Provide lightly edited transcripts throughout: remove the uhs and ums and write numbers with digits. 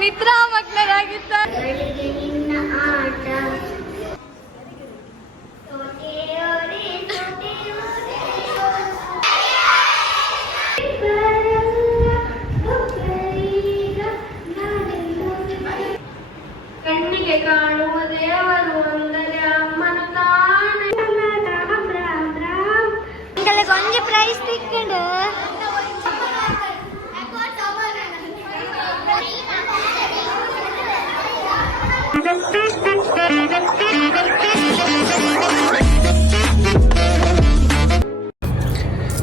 ಮಿತ್ರ ಮಗ್ನರಾಗಿದ್ದಾರೆ. ಕಣ್ಣಿಗೆ ಕಾಣುವ ದೇವರು ಅಂದರೆ ಅಮ್ಮನ ತಾನೇ. ಕೊಂಚ ಪ್ರೈಸ್ ತಿಕ್ಕೊಂಡು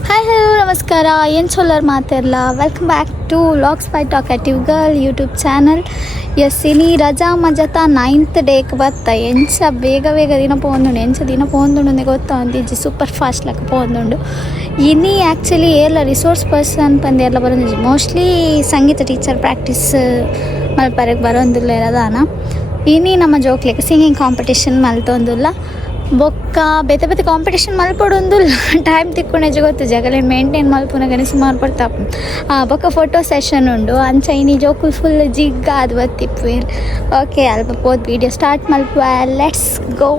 ಹಾಯ್ ಹಲೋ ನಮಸ್ಕಾರ, ಏನು ಸೋಲರ್ ಮಾತಾಡಲ್ಲ. Welcome back to vlogs by talkative girl YouTube channel. ಎಸ್ ಇನಿ ರಜಾ ಮಜತ 9th ಡೇಗೆ ಬತ್ತ ಎಂಚ ಬೇಗ ದಿನ ಪೋಂದುಂಡು, ಎಂಚ ದಿನ ಪೋಂದುಂಡು ಗೊತ್ತಾ ಒಂದಿಜ್ಜಿ ಸೂಪರ್ ಫಾಸ್ಟ್ ಲೆಕ್ಕ ಪೋಂದುಂಡು. ಇನಿ ಆ್ಯಕ್ಚುಲಿ ಎಲ್ಲ ರಿಸೋರ್ಸ್ ಪರ್ಸನ್ ಪಂದು ಎಲ್ಲ ಬರೋದು ಮೋಸ್ಟ್ಲಿ ಸಂಗೀತ ಟೀಚರ್ ಪ್ರಾಕ್ಟೀಸ್ ಮಲ್ಪರೆಗೆ ಬರೋಂದಿಲ್ಲ ಇರೋದಾನ. ಇನಿ ನಮ್ಮ ಜೋಕ್ಲೆಕ್ಕ ಸಿಂಗಿಂಗ್ ಕಾಂಪಿಟೇಷನ್ ಮಲ್ತೊಂದಿಲ್ಲ. ಬೊಕ್ಕ ಬೇತೆ ಕಾಂಪಿಟೇಷನ್ ಮಲ್ಪಡೊಂದಿಲ್ಲ. ಟೈಮ್ ತಿಕ್ಕೊಂಡೆ ಗೊತ್ತು ಜಗಲೇ ಮೇಂಟೈನ್ ಮಲ್ಪುನಗನೆ ಸುಮಾರು ಪಡ್ತಾ. ಬೊಕ್ಕ ಫೋಟೋ ಸೆಷನ್ ಉಂಡು ಅಂಚ ಇನಿ ಜೋಕು ಫುಲ್ ಜಿಗ್ಗ ಅದು ಬತ್ತಿಪ್ಪು. ಓಕೆ ಅಲ್ಪ ಹೋದ್ ವಿಡಿಯೋ ಸ್ಟಾರ್ಟ್ ಮಲ್ಪುವ. Let's go.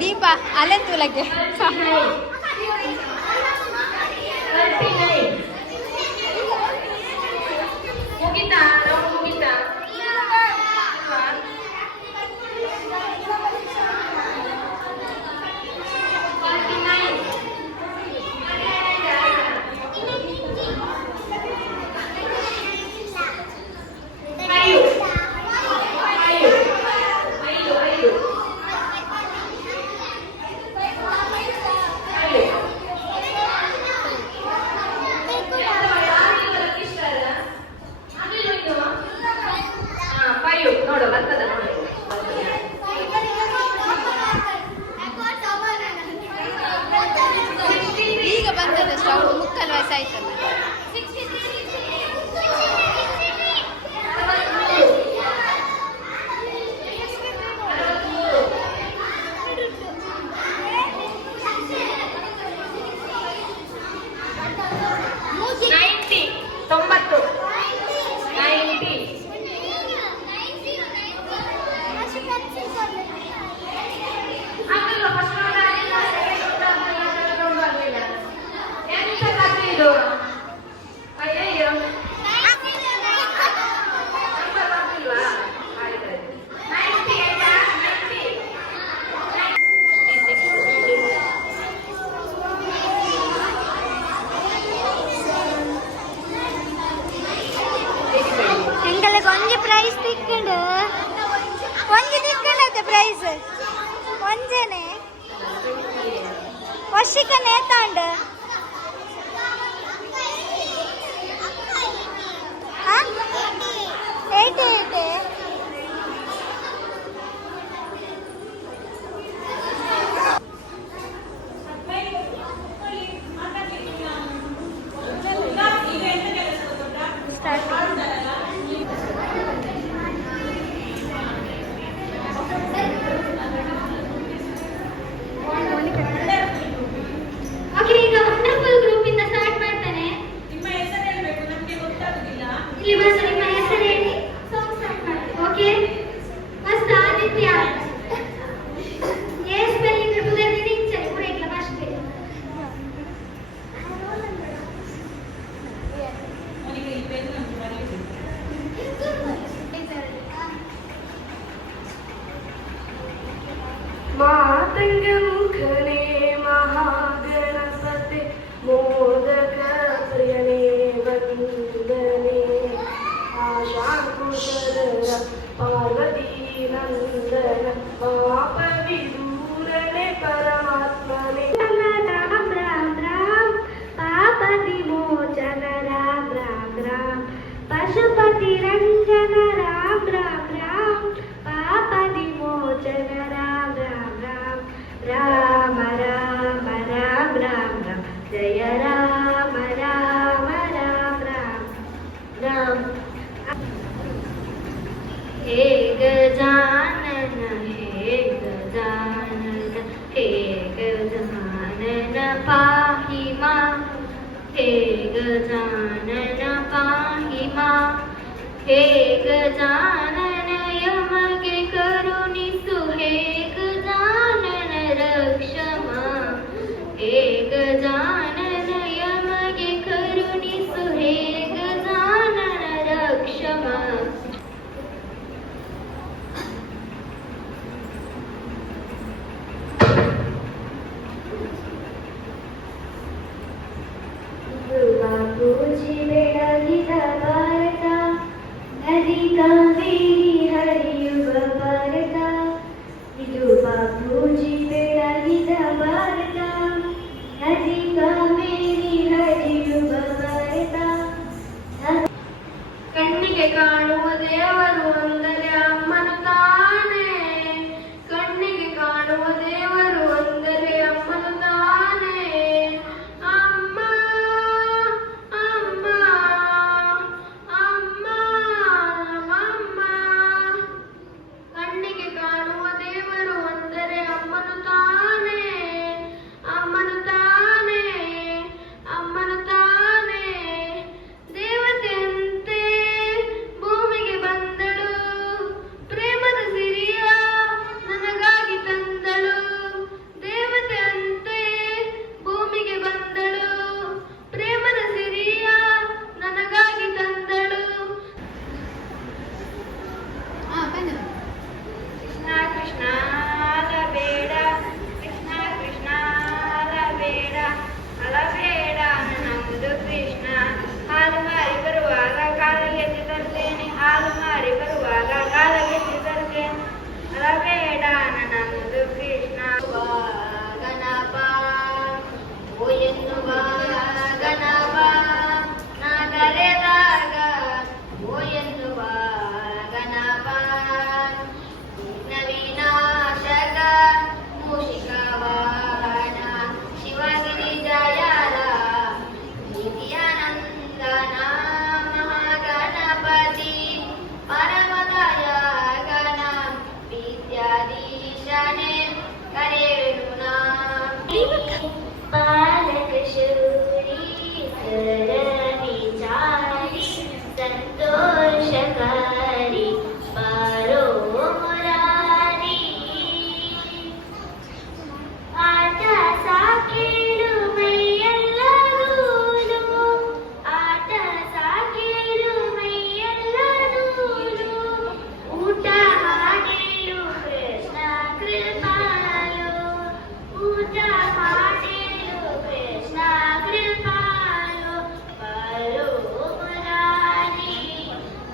ದೀಪ ಅಲೆಂದು ಲಗ್ಗೆ ಈಗ ಬಂದದಷ್ಟು ಅವಳು ಮುಕ್ಕಲು ವಯಸ್ಸಾಯ್ತಲ್ಲ. ಒಂಜಿ ಪ್ರೈಸ್ ತಿಕ್ಕೊಂಡು ಒಂಜಿ ತಿಕ್ಕೊಂಡೈತೆ ಪ್ರೈಸ್ ಒಂಜೇನೆ ವರ್ಷಕ್ಕೆ ನೇತಾಂಡು ಏಟೆ मातङ्गमुखने महागणपते मोदकप्रियने वन्दने आशाकुशलर पार्वतीनन्दन पापविदूरने परमात्मने राम राम राम पापविमोचन राम राम राम पशुपति रंजन राम राम राम पापविमोचन राम राम राम राम राम राम राम राम जय राम राम राम राम राम हे गजानन हे गजानन पाहि मां हे गजानन पाहि मां हे गजानन यमगे करुणिसु हे गजानन रक्ष मां हे गजानन यमगे करुणिसु हे गजानन रक्ष मां बापूजी बेड़गिದ ಭಾರತ ನದಿ ಕಾವೇರಿ ಹರಿಯುವ ಭಾರತ ಇದು ಬಾಪೂಜಿ ಬೆಳಗಿದ ಭಾರತ ನದಿ ಕಾವೇರಿ ಹರಿಯುವ ಭಾರತ ಕಣ್ಣಿಗೆ ಕಾಣುವ ದೇವರು ಅಂದರೆ ಅಮ್ಮನು ತಾನೇ ಕಣ್ಣಿಗೆ ಕಾಣುವ ದೇವರು ಅಂದರೆ ಅಮ್ಮನು ತಾನೇ ಅಮ್ಮ ಅಮ್ಮ ಅಮ್ಮ ಅಮ್ಮ ಕಣ್ಣಿಗೆ ಕಾಣುವ ದೇವರು ಅಂದರೆ ಅಮ್ಮನು ತಾನೇ ಅಮ್ಮನು ತಾನೇ ಅಮ್ಮನು ತಾನೇ ದೇವತೆಯಂತೆ ಭೂಮಿಗೆ ಬಂದಳು ಪ್ರೇಮದ ಸಿರಿಯ ನನಗಾಗಿ ತಂದಳು ದೇವತೆಯಂತೆ ಭೂಮಿಗೆ ಬಂದಳು ಪ್ರೇಮದ ಸಿರಿಯ ನನಗಾಗಿ ತಂದಳು ಕೃಷ್ಣ ಕೃಷ್ಣ ಅಲಬೇಡ ಕೃಷ್ಣ ಕೃಷ್ಣ ಅಲಬೇಡ ಅಲಬೇಡ ನಮ್ಮದು ಕೃಷ್ಣ ಹಾಲು ಮಾರಿ ಬರುವಾಗ ಕಾಲಿಗೆ ತರ್ತೇನೆ ಹಾಲು ಮಾರಿ ಬರುವಾಗ ಕಾಲಿಗೆ ತರ್ತೇನೆ ಅಲಬೇಡ ನಮ್ಮದು ಕೃಷ್ಣ ಗಣಪ ಓ ಎನ್ನುವ ಗಣಪ ನಾ ಕರೆದಾಗ ಓ ಎನ್ನುವ ಗಣಪ ವಿಘ್ನವಿನಾಶಕ ಮೂಷಿಕ ವಾಹನ ಶಿವಗಿರಿ ಜಯರ ನಿತ್ಯಾನಂದನ ಮಹಾಗಣಪತಿ ಪರಮದಯಾಗನ ವಿದ್ಯಾಧೀಶನೇ ಕರೆಯುನು ನಾ ಬಾಲಕ ಶೂರಿ ಸರ ವಿಚಾರಿ ಸಂತೋಷಕಾರಿ ಬಾರೋ ಮುರಾರಿ ಆಟ ಸಾಕೇಳು ಮೈಯೆಲ್ಲದೂನು ಆಟ ಸಾಕೇಳು ಮೈಯೆಲ್ಲದೂನು ಊಟ ಮಾಡೇಳು ಕೃಷ್ಣ ಕೃಪಾಲು ಊಟ ಮಾಡೇಳು ಕೃಷ್ಣ ಕೃಪಾಲು ಬಾರೋ ಮುರಾರಿ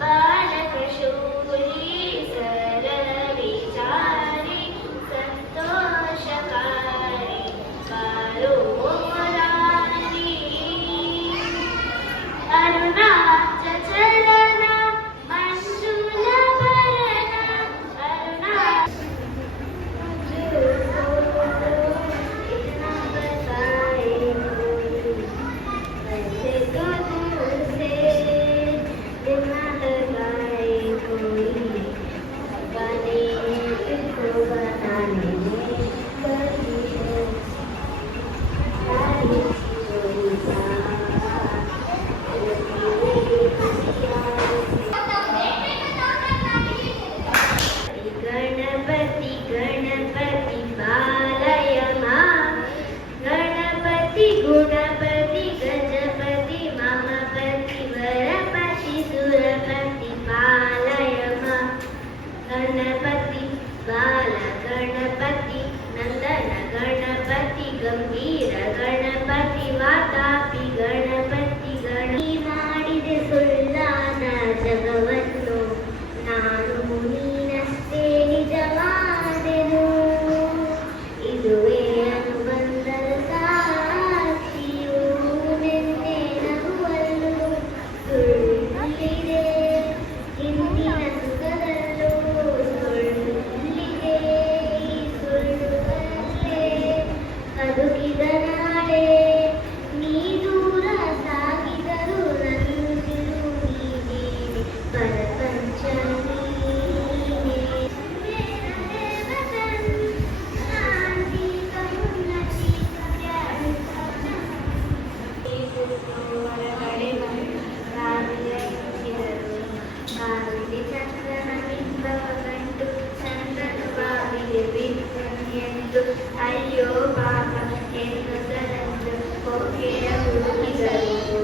ಬಾಲಕ ಶೂರಿ ಸರ ವಿಚಾರಿ ಸಂತೋಷಕಾರಿ ಬಾರೋ ಮುರಾರಿ ಅರುಣಾಚಲನ ಮಂಜುಳ ಭರಣ गणपति गणपति बालय मां गणपति गुणपति गजपति ममपति वरपति सुरपति बालय मां गणपति बाल गणपति नंदन ಗಂಭೀರ ಗಣಪತಿ ವಾತಾಪಿ ಗಣಪತಿ ಗಣಿ ಮಾಡಿದೆ ಸುಳ್ಳಾದ ಜಗವನ್ನು ನಾನು ನೀನಷ್ಟೇ ನಿಜವಾದೆನು ಇದುವೇ ಅನುಬಂಧದ ಸಾಕ್ಷಿಯು ನಿನ್ನೆ ನಗುವಲ್ಲೂ ಸುಳ್ಳಿದೆ ಇಂದಿನ ಸುಖದಲ್ಲೂ ಸುಳ್ಳಿದೆ ಈ ಸುಳ್ಳುಗಳೇ ಬದುಕಿದ ನಾಳೆ ನೀ ದೂರ ಸಾಗಿದರು ನಂದಿರು ನೀನೇ ಪರಪಂಚ ನೀನೇ ಶಾಂತಿ ಕರುಣತಿ ಹೊರಗಡೆ ಬಂದು ಬಾವಿಗೆ ಚಂದ್ರನ ಬಿಂಬವ ಕಂಡು ಚಂದ್ರನ ಬಾವಿಗೆ ಬಿದ್ದೆಂದು ಅಯ್ಯೋ ಪಾಪ ಎನ್ನುವುದರಂದು ಕೊಕ್ಕೆಯ ಹುಡುಗಿದರು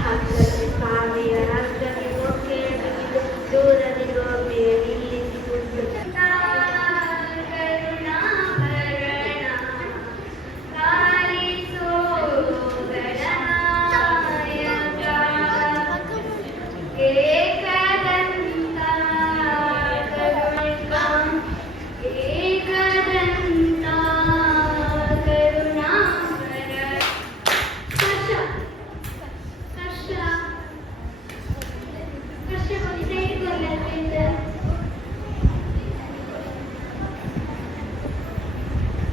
ಹಗ್ಗಕ್ಕೆ ಬಾವಿಯ ಹಗ್ಗಕ್ಕೆ ಕೊಕ್ಕೆಯ ಬಿಗಿದು ದೂರದಿ ಗೋಪಿಯ ನಿಲ್ಲಿಸಿಕೊಂಡು ಕರುಣಾಭರಣ ಕಾಲಿಸೋ ಗಣನಾಯಕ ಏಕದಂತ ಕರುಣಿಕ ಏಕದಂತ ಕರುಣಾಕರ ಕರ್ಷ ಕರ್ಷ ಕರ್ಷ ಬಂದಿದೆ ಇಟ್ಕೊಳ್ಳೋದ್ರಿಂದ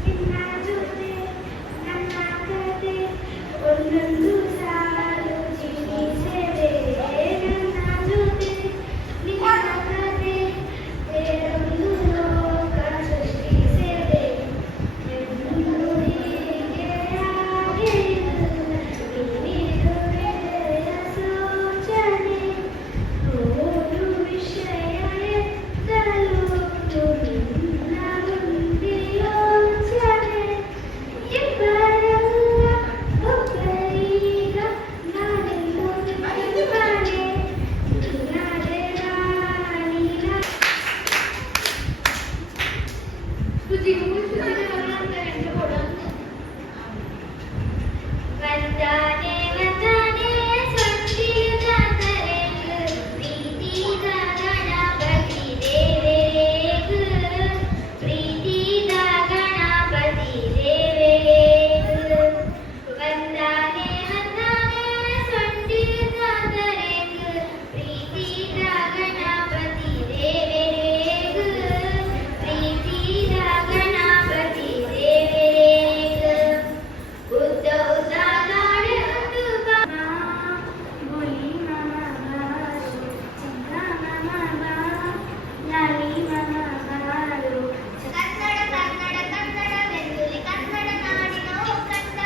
ನಿನ್ನ ಜೊತೆ ನನ್ನ ಕತೆ ಒಂದೊಂದು ಸಾಲು ಚಿಣಿಸೆದೆ ನನ್ನ ಜೊತೆ ನಿನ್ನ ಕತೆ ಬೇರೊಂದು ಲೋಕ ಸೃಷ್ಟಿಸೆದೆ ಎಂದು ಹೀಗೆ ಆಗಿರುವುದು ನೀನಿರುವೆಯ ಸೂಚನೆ ನೂರು ವಿಷಯ ಎತ್ತಲು ನಿನ್ನ ಮುಂದೆ ಯೋಚನೆ ಇಬ್ಬರಲ್ಲ ಒಬ್ಬರೀಗ ನಾನೆಂದು ಬನೆ ನೀನಾದೆ ನಾನೀನ வந்தானே வந்தானே சொன்னில் காத்தரேகு பிரீதித கணபதி தேவேகு பிரீதித கணபதி தேவேகு வந்தானே வந்தானே சொன்னில் காத்தரேகு பிரீதித கணபதி தேவேகு பிரீதித கணபதி தேವೇಗ ಉದ್ದ ಉದ್ದ ಗಾಡಿ ಒಂದು ಗೋಲಿ ಮಮ ಬಾರು ಚಂದ್ರ ಮಮ ಬಾ ಲಾಲಿ ಮಮ ಬಾರು ಕನ್ನಡ ಕನ್ನಡ ಕನ್ನಡವೆಂದುಲಿ ಕನ್ನಡ ನಾಡಿನ ಓ ಕಂದ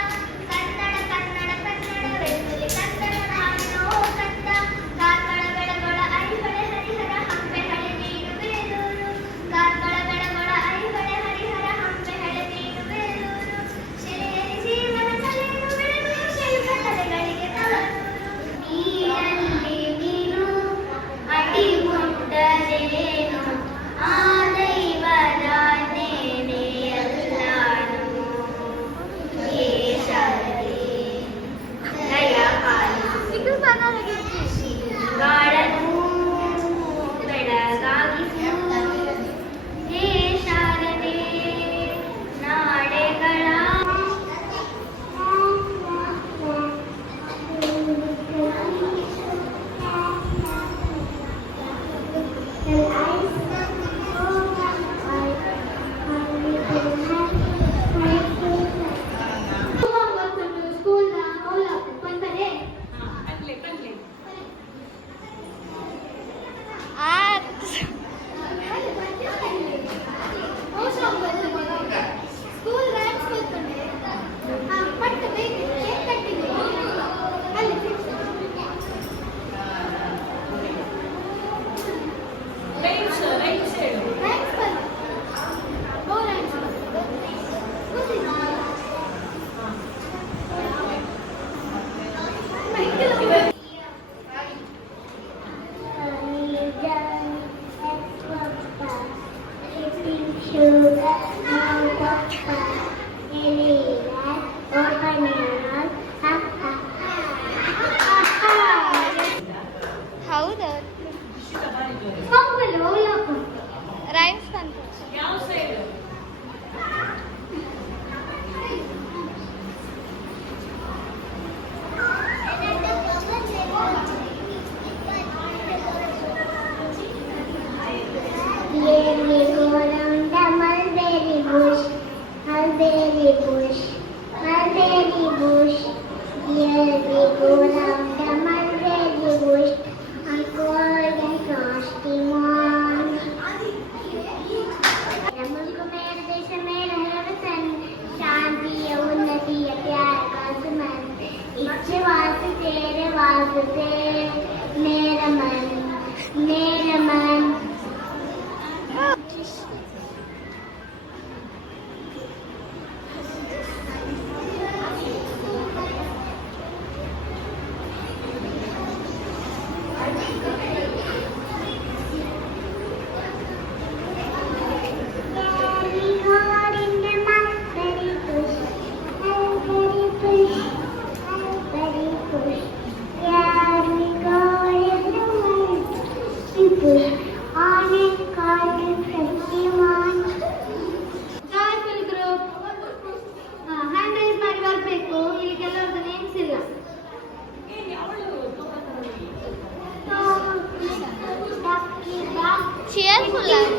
ಕನ್ನಡ ಕನ್ನಡ ಕನ್ನಡವೆಂದುಲಿ ಕನ್ನಡ ನಾಡಿನ ಓ ಕಂದ ಕಾರ್ಕಳ ಬೆಳಗೊಳ ಐಹೊಳೆ ಹರಿಹರ ಹಂಪೆ ಹಳೆ ನೀನು ಬೇಲೂರು ಕಾರ್ಕಳ ಬೆಳಗೊಳ ಐಹೊಳೆ ಹರಿಹರ ಹಂಪೆ ಹಳೆ ನೀನು ಬೇಲೂರು ಶಿಲೆಯಲ್ಲಿ ಜೀವನ ಕಲೆಯನ್ನು ಬೆಳೆದು ಶೈವ ಕಲೆಗಳಿಗೆ ತವರೂರು ನೀರಲ್ಲಿ ನೀನು ಅಡಿ ಮುಟ್ಟದೇನು ಆ ದೈವದಾನೇನೆ ಎಲ್ಲಾನು ಏಷಾರದೆ ದಯ ಪಾಲಿಸು ಗಾಢನು ಬೆಳಗಾಗಿಸು ಹೇ ಶಾರದೆ ನಾಡೆಗಳ Sugar, no, papa, Cheerful.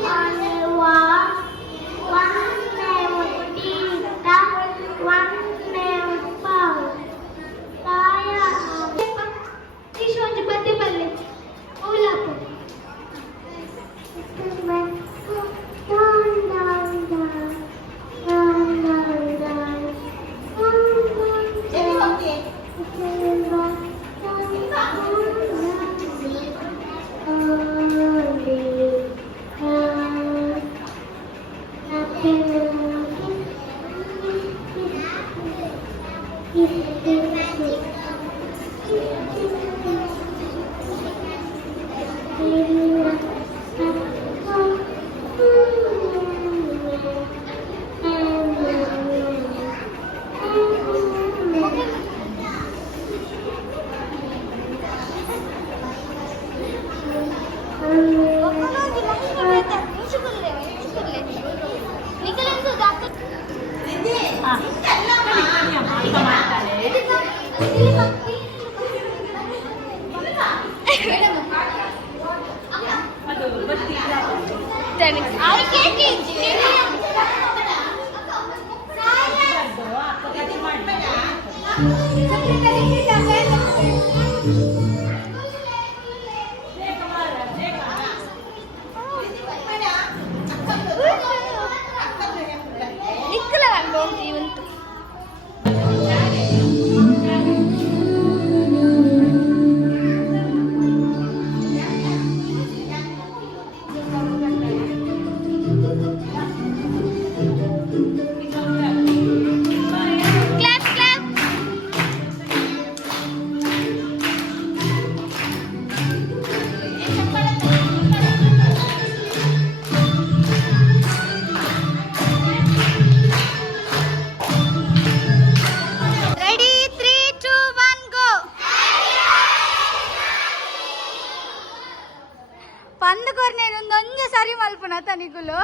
పండుకోరు నేను ಒಂದೊಂದೇ ಮಲ್ಪನ ತನಿಗುಲು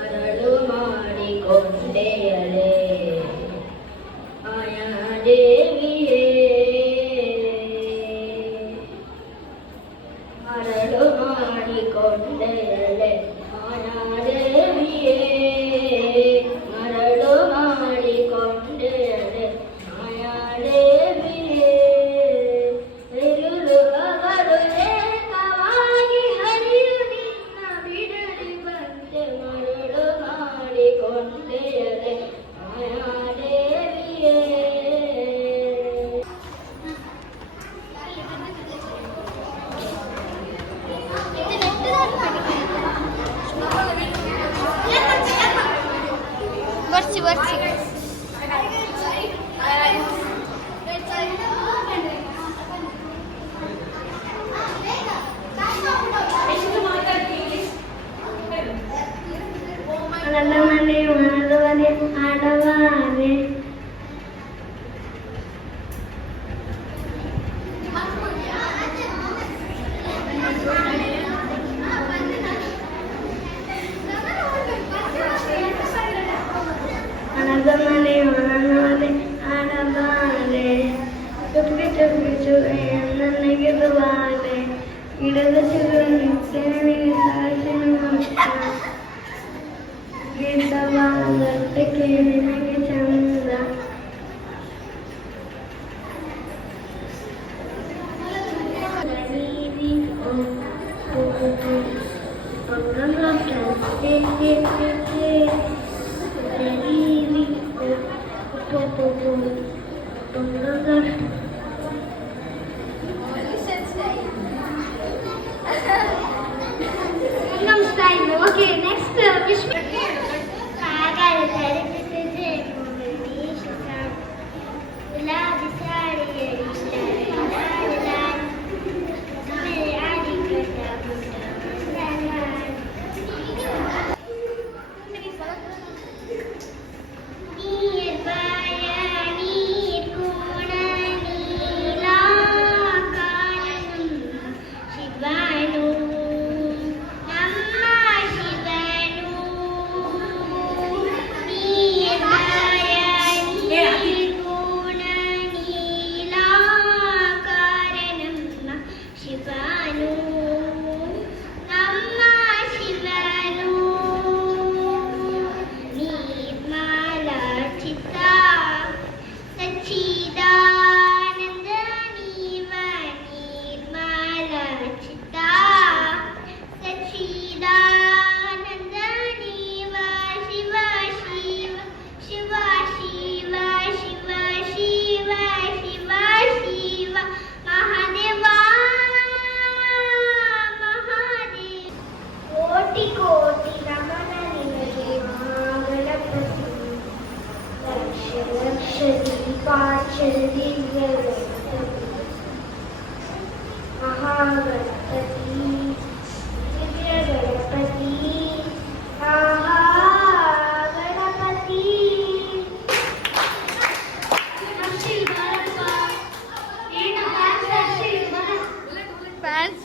ಅರಳು ಮಾಡಿಕೊಂಡೆ ಅಲೆ ಆಯಾ ದೇವಿಯೇ ಅರಳು ಮಾಡಿಕೊಂಡೆ ಅಲೆ ಆಯಾ ದೇವಿಯೇ ಮರಳು ಮಾಡಿಕೊಂಡೆ ಅಲೆ ಆಯಾ ದೇವಿಯೇ ಇರುಳು ಹಗಲು ಏಕವಾಗಿ ಹರಿಯು ನಿನ್ನ ಬಿಡಲಿ ಬಂತೆ ಮರಳು ಮಾಡಿಕೊಂಡೆ ಅಲೆ ಆಯಾ ದೇವಿಯೇ ಬರ್ಸಿ ಬರ್ಸಿ ನನ್ನ ಮನೆ ಮಾಡುವನೆ ಆಡವಾನೆ ಹಣದ ಮನೆ ಮನನೋದೆ ಆಡಬಾಲೆ ಚುಪ್ಪಿ ಚುಪ್ಪಿ ಚುವೆ ನನಗೆ ದುವಾಲೆ ಗಿಡದ ಚಿಗುರನ್ನು ಕೇಳಿ ಸಾಸಿನ ಮಕ್ಕ ಗಿಡವಾದತ್ತೆ ಕೇಳಿ ನನಗೆ ಚಂದ Thank you. ಮಹಾಗಣಪತಿ ದಿವ್ಯ ಗಣಪತಿ ಮಹಾಗಣಪತಿ ಫ್ಯಾನ್ಸ್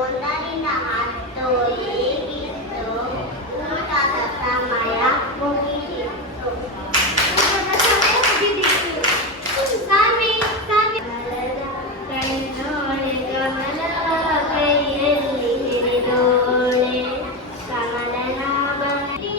ಒಂದರಿಂದ 10 ಹೇಗಿತ್ತು ಊಟದ ಸಮಯ ಮುಗಿಯಿತು ಕೈ ನೋಡಿದ ಕೈಯಲ್ಲಿ ಹಿಡಿದೋಳೆ ಕಮಲನ ಬಂದಿ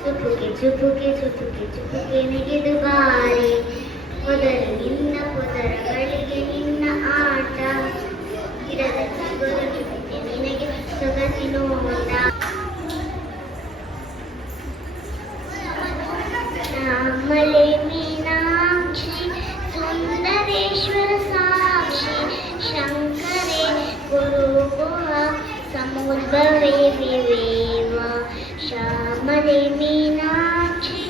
ಚುಪುಕೆ ಚುಪುಕೆ ಚುಪುಕೆ ನೆಗೆದು ಬಾರೆ ಮೊದಲು ನಿನ್ನ ಪೊದರಗಳಿಗೆ ನಿನ್ನ ಆಟ ಗಿಡದ ಚಿಗುರು ನಿನಗೆ ಸೊಗಸಿನೋಟ ಮಲೆ ಮೀನಾಕ್ಷಿ ಸುಂದರೇಶ್ವರ ಸಾಕ್ಷಿ ಶಂಕರೇ ಗುರುಗುಹ ಸಮುದ್ಭವೇ ವಿವೇವ ಶ್ಯಾಮಲೆ ಮೀನಾಕ್ಷಿ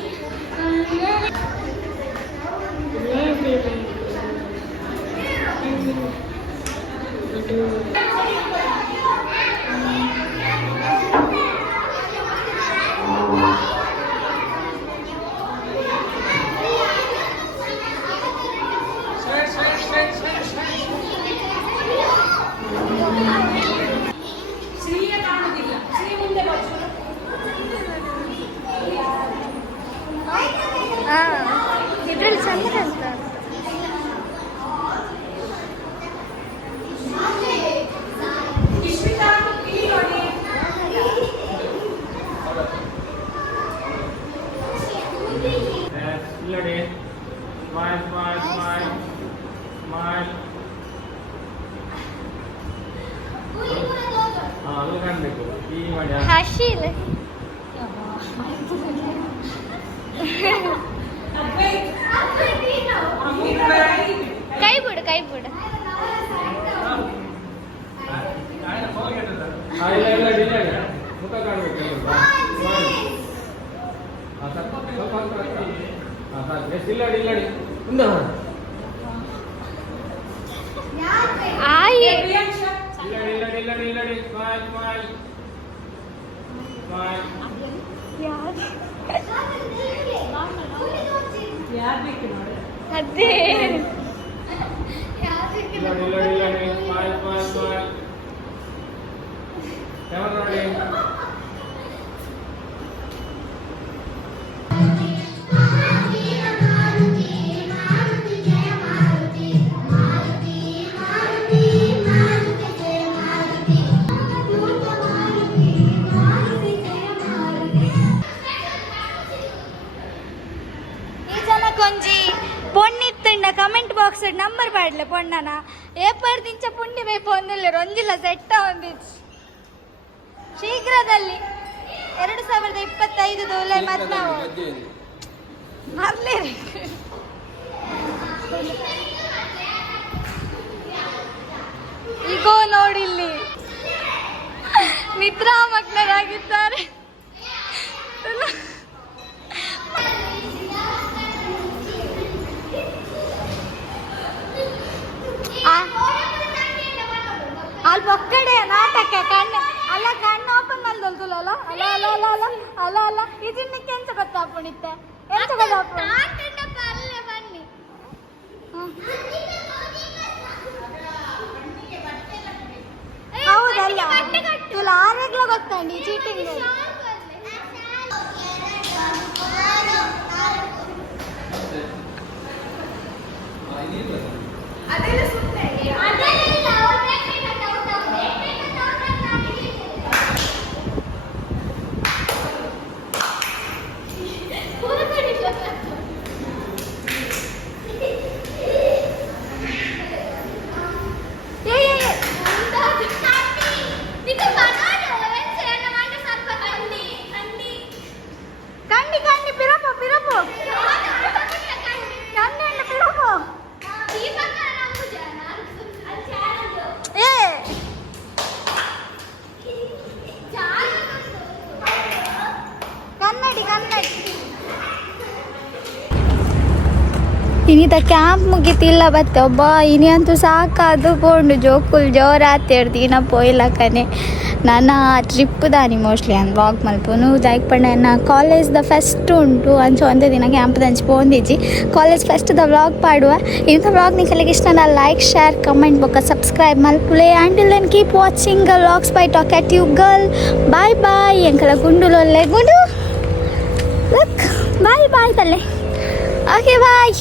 ಇದ್ರೆ ಹೇಳಿ ಚಂದ ಅಂತ Smile, smile, smile, smile. ಅಲ್ಲಿ ಕಾಣಬೇಕು ಈ ಮಾಡಿ ಹಸಿಲ್ ಕೈ ಬಿಡು ಕೈ ಬಿಡು ಮುಖ ಕಾಣಬೇಕು ಇಲ್ಲಡಿ ಮುಂದೆ ಆಯಿ ಇಲ್ಲಡಿ ಸ್ಮೈಲ್ ಸ್ಮೈಲ್ ಸ್ಮೈಲ್ ಅದೇ ಇಲ್ಲಡಿ ಸ್ಮೈಲ್ ಸ್ಮೈಲ್ ಸ್ಮೈಲ್ ಕ್ಯಾಮರಾ ನೋಡಿ కొంచెం పొన్నిత్తుండ కమెంట్ బాక్స్ నంబర్ పడలే పొండన ఏ ಪರ್ದಿಂಚ ಪುಂಡಿ ಬೈ ಪೊಂದಿಲ್ಲ ರಂಜಿಲ್ಲ ಸೆಟ್ಟ ಒಂದು ಶೀಘ್ರದಲ್ಲಿ 2025 ದೋಲೆ ಮತ್ತೆ ನಾವು ಬರ್ಲೇರಿ ಈಗೋ ನೋಡಿಲ್ಲಿ ನಿದ್ರಾಮಗ್ನರಾಗಿದ್ದಾರೆ ಅಲ್ಲಿ ಒಕ್ಕಡೆ ನಾಟಕ ಕಣ್ಣು ಅಲ್ಲ ಕಣ್ಣು ಓಪನ್ ಮಲ್ದಲ್ತಲ್ಲ ಅಲ್ಲ ಅಲ್ಲ ಅಲ್ಲ ಅಲ್ಲ ಅಲ್ಲ ಅಲ್ಲ ಅಲ್ಲ ಇದನ್ನಕ್ಕೆ ಎಂತ ಗೊತ್ತಾಪುಣಿತ್ತೆ ಎಂತ ಗೊತ್ತಾಪು ಬನ್ನಿ ಹೌದಲ್ಲ ತುಲ ಆರೆಗ್ಲ ಗೊತ್ತಂಡಿ ಚೀಟಿಂಗ್ ಇನ್ನಿತ ಕ್ಯಾಂಪ್ ಮುಗಿತಿಲ್ಲ ಬತ್ತೆ ಒಬ್ಬ ಇನಿ ಅಂತೂ ಸಾಕಾದು ಕೊಂಡು ಜೋಕುಲ್ ಜೋರಾತೇಳ್ದು ಇನ್ನ ಪೋಯ್ಲ ಕನೆ ನನ್ನ ಟ್ರಿಪ್ ದಾನಿ ಮೋಸ್ಟ್ಲಿ ಅಂದ್ ವಾಕ್ ಮಲ್ಪುನು ಜಾಯ್ಕ್ ಪಂಡ ಎನ್ನ ಕಾಲೇಜ್ದ ಫೆಸ್ಟ್ ಉಂಟು ಅಂಚು ಒಂದೇ ದಿನ ಕ್ಯಾಂಪ್ ದಂಚಿ ಪೋಂದಿಜ್ಜಿ ಕಾಲೇಜ್ ಫೆಸ್ಟ್ದ ವ್ಲಾಗ್ ಪಾಡುವ ಇಂಥ ವ್ಲಾಗ್ ನಿಖಲಿಗೆ ಇಷ್ಟ ಲೈಕ್ ಶೇರ್ ಕಮೆಂಟ್ ಬೊಕ್ಕ ಸಬ್ಸ್ಕ್ರೈಬ್ ಮಲ್ಪುಲೆ and then keep watching vlogs by talkative girl bye bye ಎಂಕಲ ಗುಂಡುಲೊಲ್ಲೆ ಗುಂಡು ಲುಕ್ ಬಾಯ್ ಬಾಯ್ ತಲ್ಲೆ ಓಕೆ ಬಾಯ್